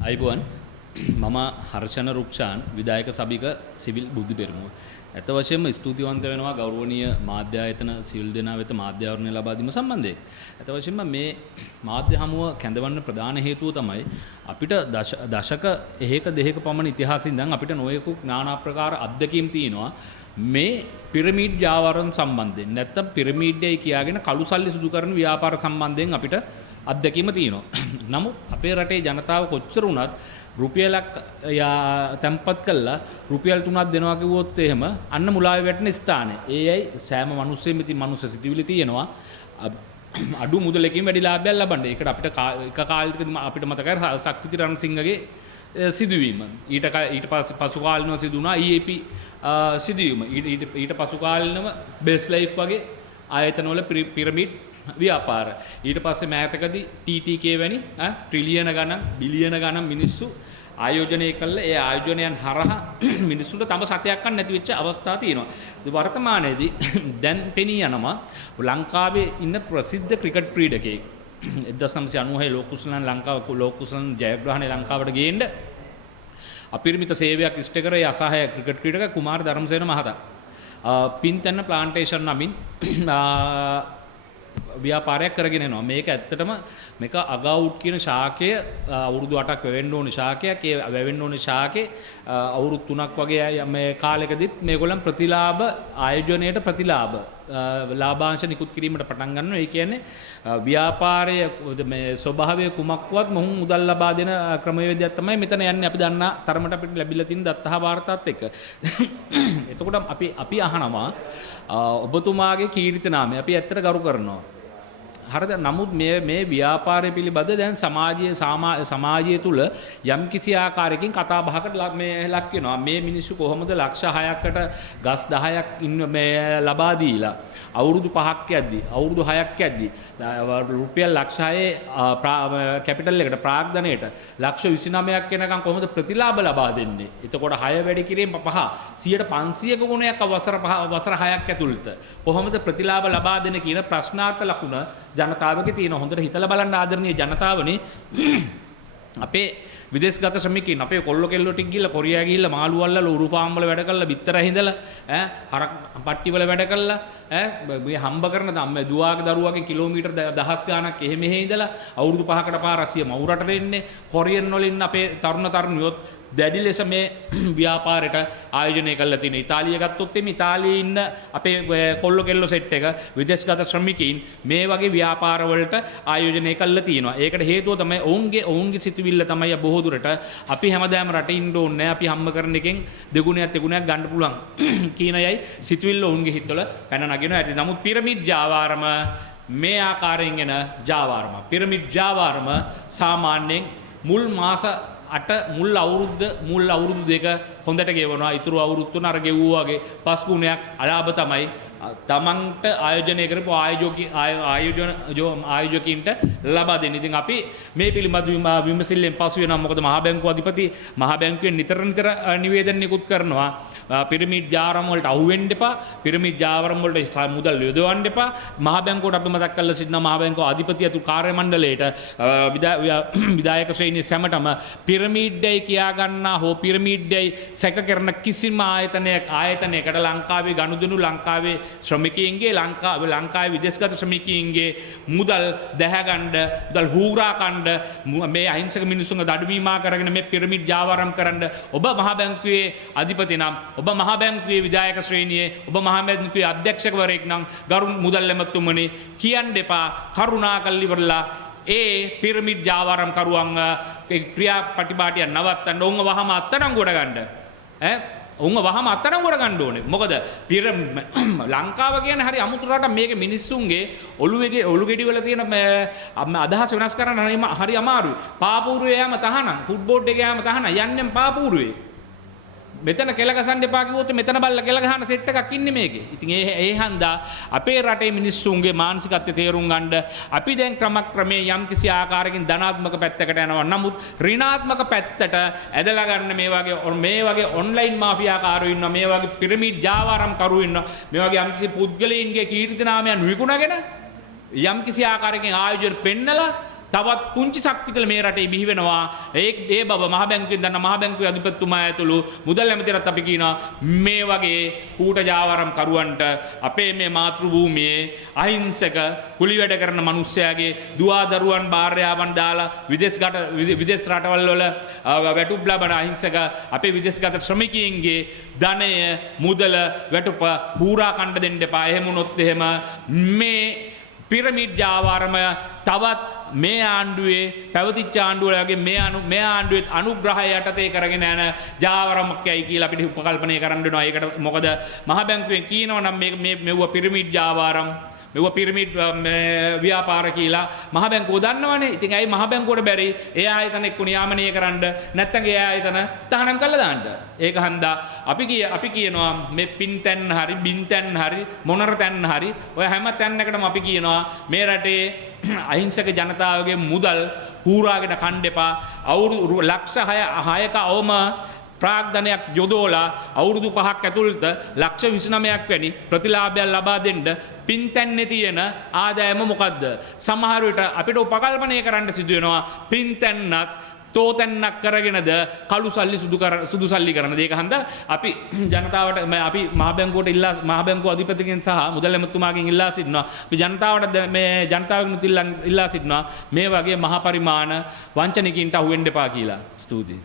අයිබුවන් මම හර්ෂණ රුක්ෂාන් විදායක සභික සිවිල් බුද්ධි පෙරමුව. ඇත්ත වශයෙන්ම ස්තුතිවන්ත වෙනවා ගෞරවනීය මාධ්‍ය ආයතන සිවිල් දෙනා වෙත මාධ්‍යවරණය ලබා දීම සම්බන්ධයෙන්. ඇත්ත වශයෙන්ම මේ මාධ්‍ය හමුව කැඳවන්න ප්‍රධාන හේතුව තමයි අපිට දශක එහෙක දෙහෙක පමණ ඉතිහාසයෙන් දැන් අපිට නොයෙකුත් নানা ආකාර අත්දැකීම් තියෙනවා මේ පිරමීඩ් ව්‍යාපාරම් සම්බන්ධයෙන්. නැත්තම් පිරමීඩ්යයි කියාගෙන කළු සල්ලි සුදු කරන ව්‍යාපාර සම්බන්ධයෙන් අපිට අත්දැකීම තියෙනවා. නමුත් අපේ රටේ ජනතාව කොච්චර වුණත් රුපියලක් තැම්පත් කළා රුපියල් 3ක් දෙනවා කිව්වොත් එහෙම අන්න මුලාවේ වැටෙන ස්ථානේ. ඒයි සෑම මිනිස්සෙම ඉතින් මනුස්ස සිතිවිලි තියෙනවා. අඩු මුදලකින් වැඩි ලාභයක් ලබන්න. ඒකට අපිට එක කාලයකදී අපිට මතකයි සක්විති රණසිංහගේ සිදුවීම. ඊට පස්සේ පසු කාලිනව සිදු වුණා EAP සිදුවීම. ඊට පසු කාලිනව බේස් ලයිෆ් වගේ ආයතනවල පිරමීඩ් ව්‍යාපාර. ඊට පස්සේ මෑතකදී TTK වැනි ට්‍රිලියන ගණන් බිලියන ගණන් මිනිස්සු ආයෝජනය කළා. ඒ ආයෝජනයන් හරහා මිනිස්සුන්ට තම සතයක් ගන්න නැති වෙච්ච අවස්ථා තියෙනවා. වර්තමානයේදී දැන් පෙනී යනවා ලංකාවේ ඉන්න ප්‍රසිද්ධ ක්‍රිකට් ක්‍රීඩකයෙක් 1996 ලෝක කුසලන් ජයග්‍රහණය ලංකාවට ගේන්න අපරිමිත සේවයක් ඉෂ්ට කර ඒ අසහාය ක්‍රිකට් ක්‍රීඩක කුමාර ධර්මසේන මහතා පින්තන්න ප්ලාන්ටේෂන් නමින් ව්‍යාපාරයක් කරගෙන යනවා. මේක ඇත්තටම මේක අගවුට් කියන ශාකය අවුරුදු 8ක් වැවෙන්න ඕනේ ශාකයක්. ඒ වැවෙන්න ඕනේ ශාකේ අවුරුදු 3ක් වගේ මේ කාලෙකදීත් මේගොල්ලන් ප්‍රතිලාභ ආයෝජනයේට ප්‍රතිලාභ ලාභාංශ නිකුත් කිරීමට පටන් ගන්නවා. ඒ කියන්නේ ව්‍යාපාරයේ මේ ස්වභාවය කුමක්වත් මොහු මුදල් ලබා දෙන ක්‍රමවේදයක් තමයි මෙතන යන්නේ. අපි දන්නා තරමට අපිට ලැබිලා තියෙන දත්තහ වාර්තාත් එක්ක. එතකොට අපි අහනවා ඔබතුමාගේ කීර්ති නාමය අපි ඇත්තට ගරු කරනවා. හරිද? නමුත් මේ ව්‍යාපාරය පිළිබඳ දැන් සමාජය තුළ යම් කිසි ආකාරයකින් කතා බහකට මේ ලක් වෙනවා. මේ මිනිස්සු කොහොමද ලක්ෂ 6කට ගස් 10ක් ලබා දීලා අවුරුදු 5ක් යද්දි අවුරුදු 6ක් යද්දි රුපියල් ලක්ෂ 6 කැපිටල් එකට ප්‍රාග්ධනයට ලක්ෂ 29ක් වෙනකන් කොහොමද ප්‍රතිලාභ ලබා දෙන්නේ? එතකොට 6 වැඩි කිරීම 500ක ගුණයක් වසර 6ක් ඇතුළත කොහොමද ප්‍රතිලාභ ලබා දෙන්නේ කියන ප්‍රශ්නාර්ථ ලකුණ ජනතාවගේ තියෙන. හොඳට හිතලා බලන්න ආදරණීය ජනතාවනේ අපේ විදේශගත ශ්‍රමිකයින් අපේ කොල්ල කෙල්ලෝ ටික ගිහලා කොරියා ගිහලා මාළු අල්ලලා උරු ෆාම් වල වැඩ කරලා බිත්තර හිඳලා හරක් පට්ටි වල වැඩ කරලා මේ හම්බ කරන දුවාගේ දරුවාගේ කිලෝමීටර් දහස් ගාණක් එහෙ මෙහෙ ඉඳලා අවුරුදු 5කට පාර රසිය මවුරට එන්නේ කොරියන් වලින් අපේ තරුණ තරුණියොත් දැඩි ලෙස මේ ව්‍යාපාරයට ආයෝජනය කරලා තියෙන. ඉතාලිය ගත්තොත් එimhe ඉතාලියේ ඉන්න අපේ කොල්ල කෙල්ල සෙට් එක විදේශගත ශ්‍රමිකයින් මේ වගේ ව්‍යාපාර වලට ආයෝජනය කරලා තියෙනවා. ඒකට හේතුව තමයි ඔවුන්ගේ සිතුවිල්ල තමයි බොහෝ දුරට අපි හැමදාම රටේ ඉන්න ඕනේ අපි හම්බ කරන එකෙන් දෙගුණයක් තෙගුණයක් ගන්න පුළුවන් කියන යයි සිතුවිල්ල ඔවුන්ගේ හිතවල පැන නගිනවා ඇති. නමුත් පිරමීඩ් ජාවාරම මේ ආකාරයෙන් එන ජාවාරම පිරමීඩ් ජාවාරම සාමාන්‍යයෙන් මුල් මාස මුල් අවුරුදු දෙක හොඳට ගෙවනවා. ඉතුරු අවුරුදු 3 අර ගෙවුවා වගේ පස් ගුණයක් අලාභ තමයි තමන්ට ආයෝජනය කරපු ආයෝජකින්ට ලබා දෙන්න. ඉතින් අපි මේ පිළිබඳ විමසිල්ලෙන් පසු වෙනවා. මොකද මහා බැංකුව අධිපති මහා බැංකුවෙන් නිතර නිවේදන නිකුත් කරනවා පිරමීඩ් ජාවාරම් වලට අහු වෙන්න එපා. පිරමීඩ් ජාවාරම් වලට මුදල් යොදවන්න එපා. මහා බැංකුවට අපි මතක් කරලා සිටිනවා මහා බැංකුව අධිපති අතු කාර්ය මණ්ඩලයට විධායක ශ්‍රේණිය සැමටම පිරමීඩ්යයි කියා ගන්නා හෝ පිරමීඩ්යයි සැක කරන කිසිම ආයතනයකට ලංකාවේ ගනුදෙනු ලංකාවේ ශ්‍රමිකයින්ගේ ලංකාවේ විදේශගත ශ්‍රමිකයින්ගේ මුදල් දැහැගන්න මුදල් හූරා කණ්ඩ මේ අහිංසක මිනිස්සුන්ගේ දඩමීමා කරගෙන මේ පිරමීඩ් ජාවාරම් කරන්න ඔබ මහා බැංකුවේ අධිපති නම් ඔබ මහා බැංකුවේ විධායක ශ්‍රේණියේ ඔබ මහා බැංකුවේ අධ්‍යක්ෂකවරයෙක් නම් ගරු මුදල් ඇමතුමනි කියන්න එපා කරුණාකරලා ඉවරලා ඒ පිරමීඩ් ජාවාරම් කරුවන් ක්‍රියා ප්‍රතිපාටිය නවත්තන්න ඔවුන්ව වහම අත්අඩංගුවට ගන්න ඔවුන්ව වහම අත්අඩංගුවට ගන්න ඕනේ. මොකද ලංකාව කියන්නේ හරි අමුතු රටක්. මේක මිනිස්සුන්ගේ ඔලු ගෙඩි වල තියෙන අදහස් වෙනස් කරන්න හරි අමාරුයි. පාපූරුවේ යෑම තහනම් ෆුට්බෝඩ් එකේ යෑම තහනම් යන්නෙම් පාපූරුවේ. මෙතන කෙල ගසන්න එපා කිව්වොත් මෙතන බල්ලා කෙල ගහන සෙට් එකක් ඉන්නේ මේකේ. ඉතින් ඒ හන්දා අපේ රටේ මිනිස්සුන්ගේ මානසිකත්වය තේරුම් ගන්න අපි දැන් ක්‍රමක්‍රමයෙන් යම්කිසි ආකාරයකින් ධනාත්මක පැත්තකට යනවා. නමුත් ඍණාත්මක පැත්තට ඇදලා ගන්න මේ වගේ ඔන්ලයින් මාෆියාකාරයෝ ඉන්නවා. මේ වගේ පිරමීඩ් ජාවාරම් කරුවෝ ඉන්නවා. මේ වගේ යම්කිසි පුද්ගලයින්ගේ කීර්ති නාමයන් විකුණගෙන යම්කිසි ආකාරයකින් ආයෝජන පෙන්නලා තවත් පුංචි සක්විතල මේ රටේ බිහි වෙනවා. ඒ බව මහ බැංකුවෙන් දන්න මහ බැංකුවේ අධිපතිතුමා ඇතුළු මුදල් ඇමතිවරත් අපි කියනවා මේ වගේ කූට ජාවාරම් කරුවන්ට අපේ මේ මාතෘ භූමියේ අහිංසක කුලි වැඩ කරන මිනිස්සයාගේ දුවා දරුවන් භාර්යාවන් දාලා විදේශ රටවල් වල වැටුප් ලබන අහිංසක අපේ විදේශගත ශ්‍රමිකයින්ගේ ධනය මුදල වැටුප හූරා කණ්ඩ දෙන්න එපා. එහෙම වුණොත් එහෙම මේ පිරමිඩ් ජාවාරම තවත් මේ ආණ්ඩුවේ පැවතිච්ච ආණ්ඩුව වගේ මේ ආණ්ඩුවේ අනුග්‍රහය යටතේ කරගෙන යන ජාවාරමක් යයි කියලා අපිට උපකල්පනය කරන්න වෙනවා. ඒකට මොකද මහ බැංකුවෙන් කියනවා නම් මේ මෙව්ව පිරමිඩ් ජාවාරම් මෙව පිරමිඩ් ව්‍යාපාර කියලා මහ බැංකුව දන්නවනේ. ඉතින් ඇයි මහ බැංකුවට බැරි ඒ ආයතන එක්ක නියාමනය කරන්න නැත්නම් ඒ ආයතන තහනම් කරලා දාන්න. ඒක හන්දා අපි කියනවා මේ පින් තැන් හරි බින් තැන් හරි මොනර තැන් හරි ඔය හැම තැනකටම අපි කියනවා මේ රටේ අහිංසක ජනතාවගේ මුදල් හූරාගෙන කන්න එපා. අවුරුදු ලක්ෂ 6ක අවම ප්‍රාග්ධනයක් යොදෝලා අවුරුදු 5ක් ඇතුළත ලක්ෂ 29ක් වැනි ප්‍රතිලාභයක් ලබා දෙන්න පින්තැන්නේ තියෙන ආදායම මොකද්ද? සමහර විට අපිට උපකල්පනය කරන්න සිදු වෙනවා පින්තැන්නත් තෝතැන්නක් කරගෙනද කළු සල්ලි සුදු සල්ලි කරන දේක හන්දා අපි ජනතාවට අපි මහ බැංකුවට මහ බැංකුව අධිපතිගෙන් සහ මුදල් ඇමතුමාගෙන් ඉල්ලා සිටිනවා. අපි ජනතාවට මේ ජනතාවගෙන් ඉල්ලා සිටිනවා මේ වගේ මහා පරිමාණ වංචනිකින්ට අහු වෙන්න එපා කියලා. ස්තුතියි.